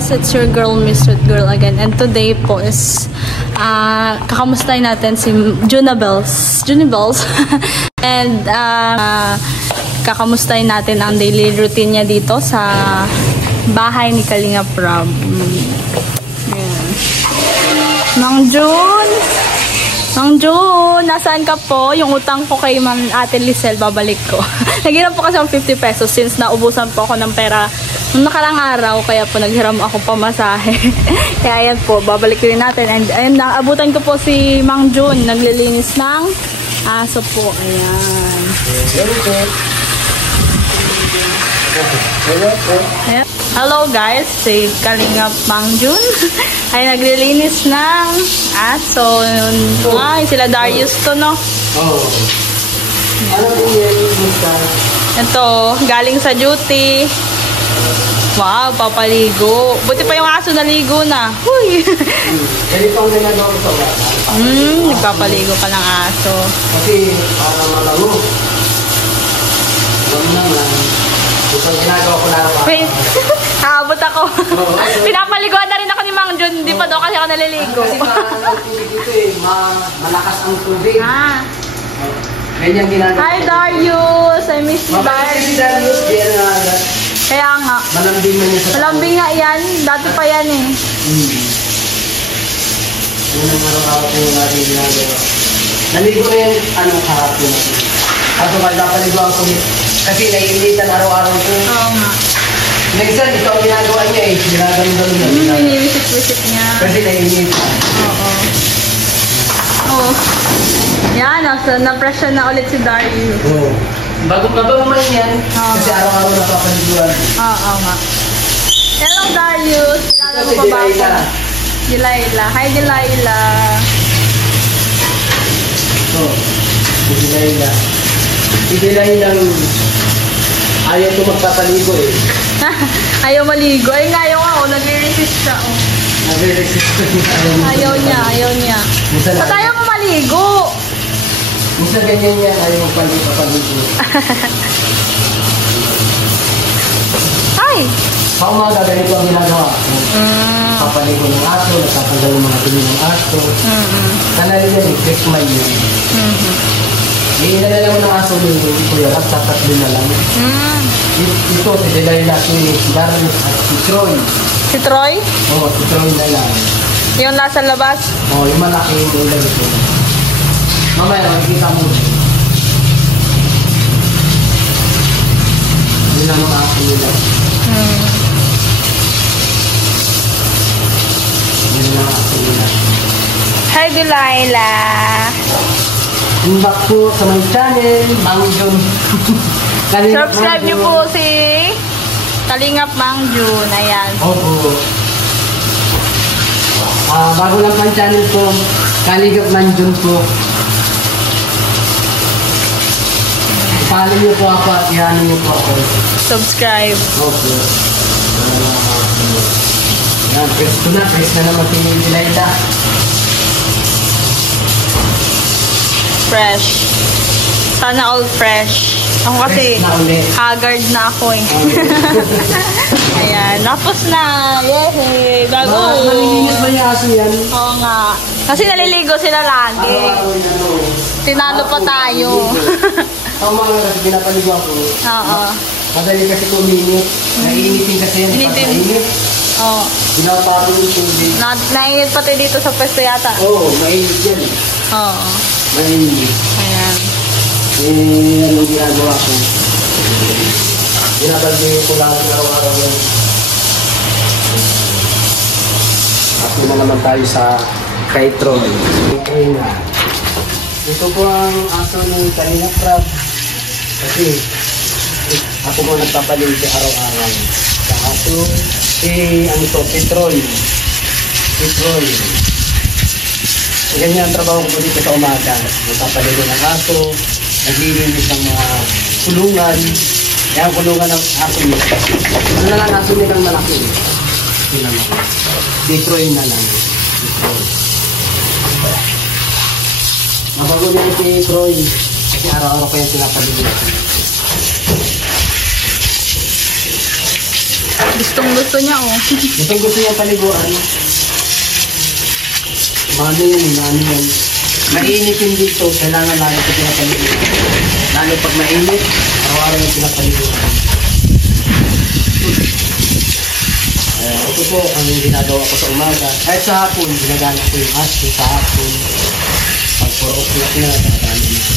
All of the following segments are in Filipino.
guys, it's your girl, Miss Sweet Girl again. And today po is kakamustahin natin si Junibels. And kakamustahin natin ang daily routine niya dito sa bahay ni Kalinga Prab. Mang June, nasaan ka po? Yung utang ko kay Ate Lisel, babalik ko. Naghiram po kasi ang 50 pesos since naubusan po ako ng pera nung nakarang araw, kaya po naghiram ako pamasahe. Kaya ayan po, babalik rin natin. And ayun, naabutan ko po si Mang June, naglilinis ng aso po. Ayan. Ayan. Hello guys, si Kalinga Mang June ay naglilinis ng aso. Ay, sila Darius to, no? Ito, galing sa duty. Wow, papaligo. Buti pa yung aso naligo na. Huy! Nagpapaligo ka ng aso. Kasi para malango. Isang ginagawa ko na ako. Wait, aabot ako. Pinapaliguan na rin ako ni Mang June. Hindi pa daw kasi ako naliligo. Kasi ang tubig dito malakas ang tubig. Ganyan ginagawa. Hi Darius! I miss you, Darius. Si Darius, kaya nga. malambing na niya sa Malambing nga yan. Dati pa yan eh. Yun ang araw-araw ko yung natin ginagawa. Naligo na yung kahapon. Kaso magpapaligo ako kasi naiinitan araw-araw ko. Oo nga. Minsan, ito ang ginagawa niya eh. Ginagandang niya. Niniwisit-wisit niya. Kasi naiinitan. Oo. Yan, na-pressure na ulit si Darius. Oo. Bago man yan. Kasi araw-araw napapaliguan. Oo nga. Hello Darius. Kilala mo pa ba ako? Delilah. Hi Delilah. Si Delilah. Si Delilah ayaw ko magpapaligo eh. Ayaw maligo. Ay nga, ayaw ako. Nag-resist siya. Nag-resist ko. Ayaw niya. Ba't ayaw mo maligo? Minsan ganyan yan, ayaw mo papaligo. Ay! Sa umaga, ganito ang ginagawa. Papaligo ng aso, nagtatanggal ng mga tuli ng aso. Kanali yan, fix my yun. Iinalala mo ng aso mo yung kuya, at tatatlo na lang. Ito, si Delilah, si Darius, at si Troy. Si Troy? Oo, si Troy na lang. Yung nasa labas? Oo, yung malaki yung ulan ito. Mamaya, makikita mo. Yun ang mga aso nila. Yun ang mga aso nila. Hi Delilah. Back po sa my channel, Mang June. Subscribe niyo po si Kalingap Mang June. Ayan. Opo. Bago lang pang channel ko, Kalingap Mang June po. Follow niyo po ako at ihanin niyo po ako. Subscribe. Opo. Yan, press na naman si Delilah. Fresh. Sana all fresh. Ako kasi haggard na ako eh. Ayan. Tapos na. Yehey. Bago. Malilinis ba yung aso yan? Oo nga. Kasi naliligo sila lagi. Tinalo pa tayo. Ang mga kasi pinapaligo ako. Oo. Madali kasi kuminit. Naiinitin kasi yan. Initin. Oo. Pinapapin yung tubig. Nainit pati dito sa pwesto yata. Oo, mainit yan. Oo. Mainit. Ayan. Anong ginagawa ko? Ginagawa ko lang araw-araw yan. At na naman tayo sa kay Troy. Okay na. Ito po ang aso ni Kalinga Prab. Kasi ako po nagpapaligo araw-araw. Sa aso, si Troy. Si Troy. Ganyan ang trabaho ko dito sa umaga. Nagpapaligo ng aso, naglilinis ng mga kulungan. Kaya kulungan ng aso nila. Ano na lang aso nilang malaki? Yun naman. Detroit na lang. Mabago niya si Troy. Kasi araw-araw ko yung pinapaligo. Gustong-gusto niya, oh. Gusto niya paliguan. Mano yan. Mainit din dito, kailangan lalo ito pinapaliguan. Lalo pag mainit, araw-araw yung pinapaliguan. Ito po ang ginagawa ko sa umaga. Kahit sa hapon, ginagamit ko yung aso sa hapon. Pag 4 o'clock na, ginagamit na.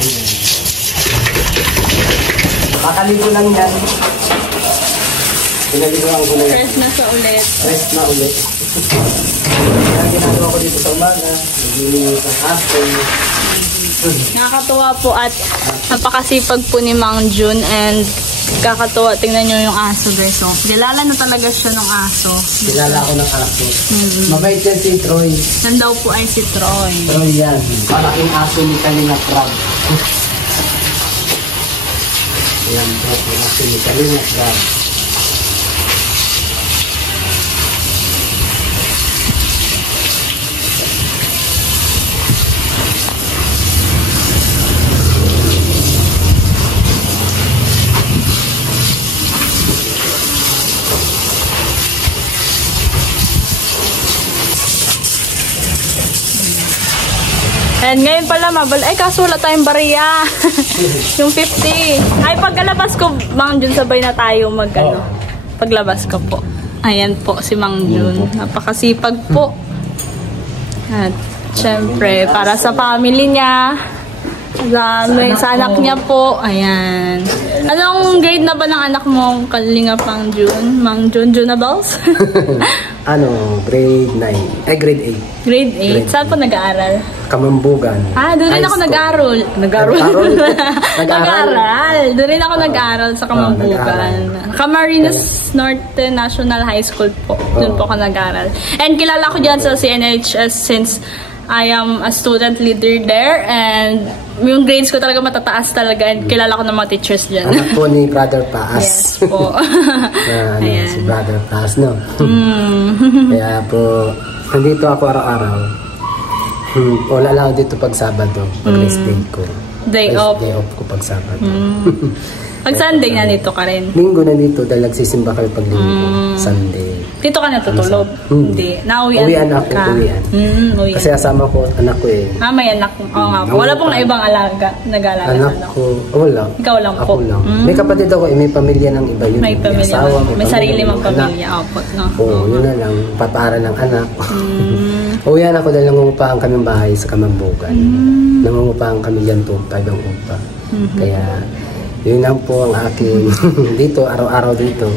Ayan. Makaligo lang yan. Pinaliguan ko na yan. Rest na sa ulit. Rest na ulit. Kaya ginagawa ko dito sa umaga. Naglilinis ang hapon. Nakakatuwa po at napakasipag po ni Mang Jun and kakatuwa. Tingnan nyo yung aso, guys. So, kilala na talaga siya ng aso. Kilala ko ng aso. Mabait yan si Troy. Yan daw po ay si Troy. Troy yan. Malaking aso ni Kalinga Prab. Yan po. Aso ni Kalinga Prab. And ngayon pala, ay kaso wala tayong bariya. Yung 50. Ay, pagkalabas ko, Mang Jun, sabay na tayo paglabas ko po. Ayan po, si Mang Jun. Napakasipag po. At syempre, para sa family niya, sa anak niya po. Ayan. Anong grade na ba ng anak mo, Kalinga Mang Jun? Mang Jun Junables? Grade 9. Grade 8. Grade 8? Saan po nag-aaral? Kamambugan. Doon rin ako nag-aaral. Doon rin ako nag-aaral sa Kamambugan. Camarines Norte National High School po. Doon po ako nag-aaral. And kilala ko dyan sa CNHS since I am a student leader there and yung grades ko talaga matataas talaga and kilala ko ng mga teachers dyan. Anak po ni Brother Paas. Yes po. Si Brother Paas, no? Kaya po, nandito ako araw-araw. Wala lang ako dito pag Sabado, pag rest day ko. Day off. Day off ko pag Sabado. Pag Sunday, nandito ka rin? Linggo nandito dahil nagsisimba kami pag linggo. Sunday. Dito ka natutulog? Hindi. Uwian ako. Uwian. Kasi asama ko, anak ko eh. May anak. Oo nga po. Wala pong na ibang alaga. Nag-alaga anak ko. Wala. Ikaw lang po. Ako lang. May kapatid ako eh. May pamilya ng iba yun. May pamilya. Asawa, may sarili mong pamilya. Oo, yun na lang. Patara ng anak. Uwian ako dahil nangungupahan kaming bahay sa Kamambugan. Nangungupahan kami dyan po, 5 ang upa. Kaya, yun lang po ang aking dito, araw-araw dito.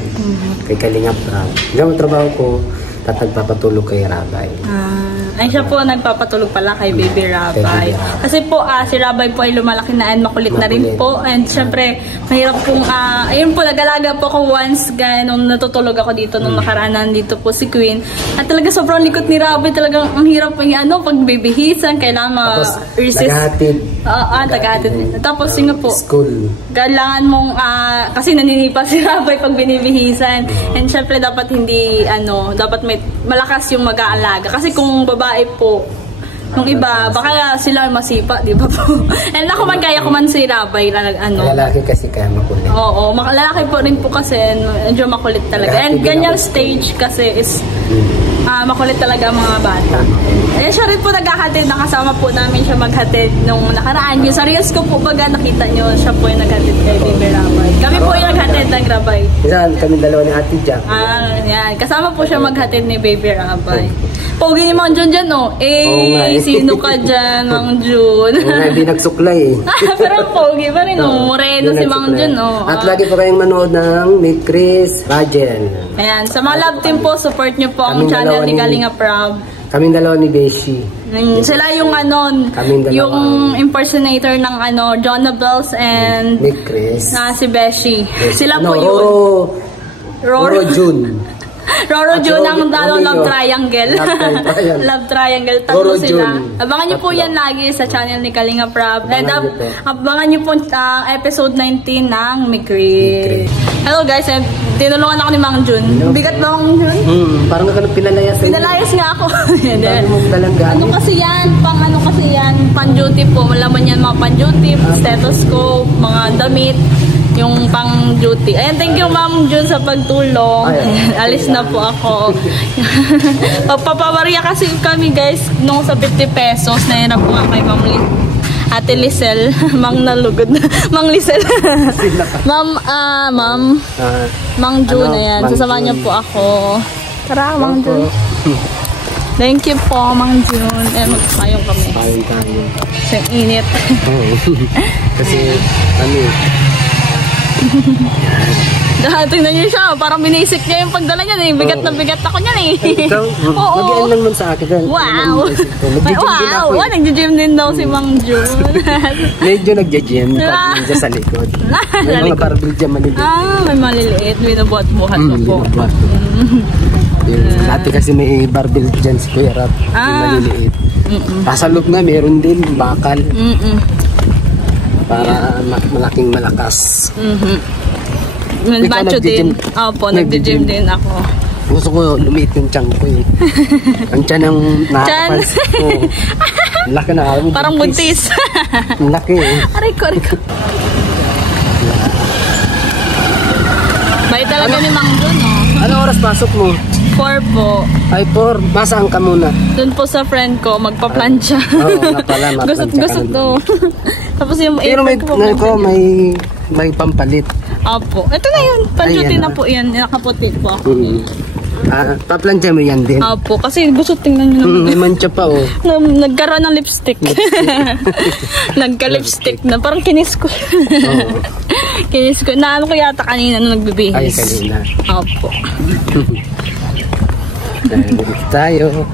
Kay Kalinga Prab. Hanggang trabaho ko, nagpapatulog kay Rabay. Ay, siya po nagpapatulog pala kay Baby Rabay. Kasi po, si Rabay po ay lumalaki na and makulit na rin po. And syempre, mahirap pong, ayun po, nag-alaga po ako once nung natutulog ako dito, nung nakaraanan dito po si Queen. At talaga sobrang likot ni Rabay, talagang ang hirap pong pag bibihisan, kailangan ma-resist. Tagahatid. Tagahatid. Tapos yun nga po, school. Kailangan mong, kasi naninipa si Rabay pag binibihisan. And syempre, dapat hindi, dapat may malakas yung mag-aalaga. Kasi kung babae po, nung iba, baka sila masipa, di ba po? And ako man, kaya ko man si Rabay. Lalaki kasi kaya makulit. Oo, lalaki po rin po kasi, medyo makulit talaga. And ganyang stage kasi is, makulit talaga ang mga bata. Eh, siya rin po naghahatid, nakasama po namin siya maghatid nung nakaraan. Yung sa reels ko po, baga nakita nyo, siya po yung naghatid kay Baby Rabay. Kami po yung naghatid ng Rabay. Yan, kami dalawa ni Ate Jack. Yan. Kasama po siya maghatid ni Baby Rabay. Pogi ni Mang Jun dyan, no? Sino ka dyan, Mang Jun? Hindi nagsuklay eh. Pero pogi pa rin, no? Moreno si Mang Jun, no? At lagi po kayong manood ng Meet Chris, Rajen. Ayan, sa mga love team po, support nyo po ang channel ni Kalinga Prab. Kaming dalawa ni Beshi. Sila yung yung impersonator ng Jonah Bells and Meet Chris. Si Beshi. Sila po yun. Roro June. Roro June ang Love Triangle. Love Triangle. Tatlo sila. Abangan nyo po yan lagi sa channel ni Kalinga Prab. And abangan nyo po episode 19 ng Mikri. Hello guys, tinulungan ako ni Mang Jun. Bigat ba Mang Jun? Parang pinalayas. Pinalayas nga ako. Kasi yan? Pan-duty po. Malaman yan mga pan-duty, stethoscope, mga damit. yung pang duty. Ayan, thank you Ma'am June sa pagtulong. Alis na po ako. Pagpapawarya kasi kami guys nung sa 50 pesos na hirap po nga kay Ate Lisel. Mang nalugod na. Mang Lisel. Ma'am June, ayan. Sasamahan niyo po ako. Tara, Mang June. Thank you po, Mang June. Eh, magpayong kami. Payong tayo. Sa init. Kasi, Tingnan niyo siya, parang binisik niya yung pagdala niya eh. Bigat na bigat ako niyan eh. Ikaw, mag-ian lang man sa akin. Wow! Wow! Nag-gym din daw si Mang June. Medyo nag-gym pag nandiyan sa likod. May mga barbell dyan maliliit. May maliliit. Binubuhat-buhat ko po. Dati kasi may barbell dyan si Kuya Rap. Yung maliliit. Sa loob na meron din bakal. Para malaking malakas. Macho din. Opo, nag-gym din ako. Gusto ko lumiit yung tiyan ko eh. Ang tiyan ng nakakapansin ko. Laki na. Parang buntis. Laki eh. Aray ko. Bait talaga ni Mang June, no? Anong oras pasok mo? 4 po. Ay, 4. Masaan ka muna? Doon po sa friend ko, magpa-plancha. Oo, nga pala. Gusto to. Tapos yung pero may pampalit. Opo. Ito na yun. Panjuti na po yan. Nakaputi po ako. Paplantya mo yan din? Opo. Kasi gusto tingnan nyo naman. May mancha pa oh. Nagkaroon ng lipstick. Nagka-lipstick na. Parang kinis ko. Kinis ko. Naano ko yata kanina nung nagbibihis. Ay, kanina. Opo. Tayo.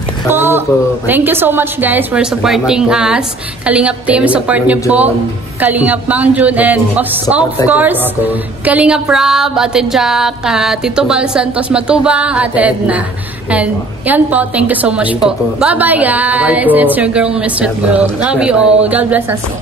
Thank you so much guys for supporting us. Kalingap team, support nyo po. Kalingap Mang June and of course Kalingap Rob, Ate Jack, Tito Bal Santos Matubang, Ate Edna. And yan po, thank you so much po. Bye bye guys. It's your girl, Mr. Girl. Love you all. God bless us all.